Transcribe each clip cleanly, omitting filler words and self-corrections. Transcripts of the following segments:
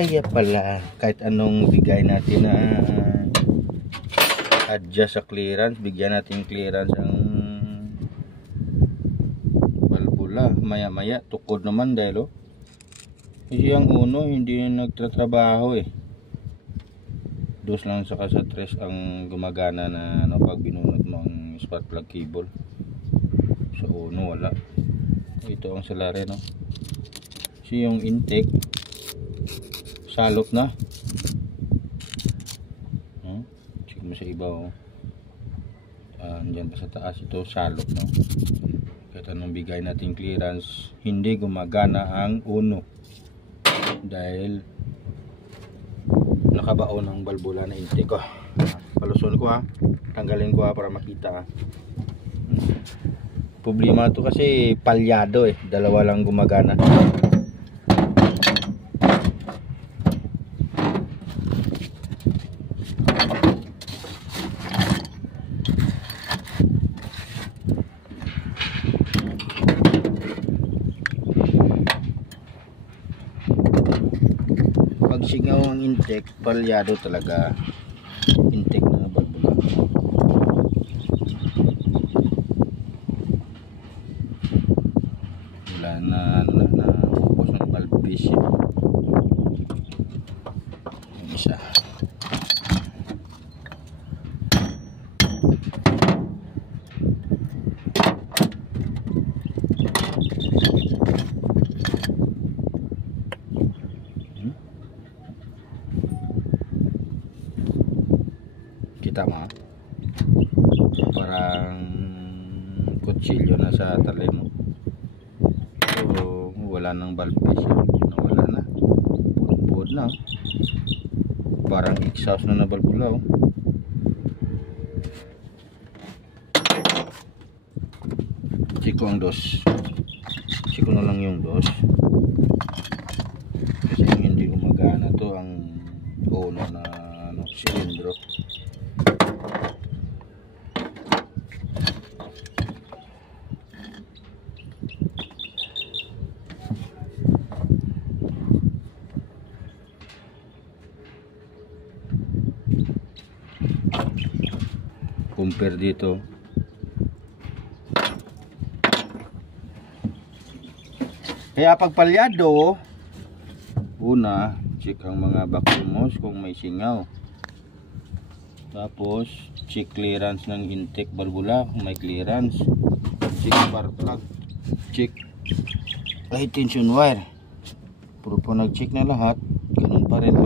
kaya pala kahit anong bigay natin na adjust sa clearance, bigyan natin clearance ang balbula, maya maya tukod naman dahil kasi ang uno hindi nagtatrabaho dos lang saka sa tres ang gumagana na pag binunot mo ang spark plug cable. So uno wala. Ito ang salary kasi yung intake salot na. Check mo sa iba andyan pa sa taas ito salot kahit anong bigay natin clearance hindi gumagana ang uno dahil nakabaon ng balbula na intake paluson ko tanggalin ko para makita problema to kasi palyado dalawa lang gumagana. Pag singaw ang intake, palyado talaga intake ng balbula. Wala na focus ng valve base yung isa. Kita mo parang kutsilyo na sa tali mo. So wala nang valve base, nawala na, pud na parang exhaust na balbula check ko ang dos, check ko na lang yung dos kasi yung hindi gumagana to ang uno na silindro. Compare dito kaya pag palyado una check ang mga vacuum hose kung may singaw, tapos check clearance ng intake balbula kung may clearance, check spark plug, check high tension wire. Puro po nag check na lahat, ganun pa rin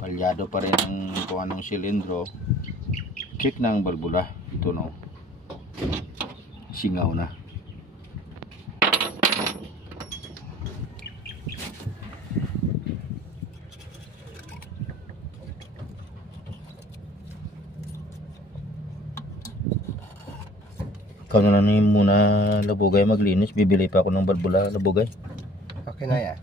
palyado pa rin ang kung anong silindro. Check na ang balbula. Ito singaw na. Ikaw na lang muna labugay maglinis. Bibili pa ako ng balbula labugay. Okay na yan.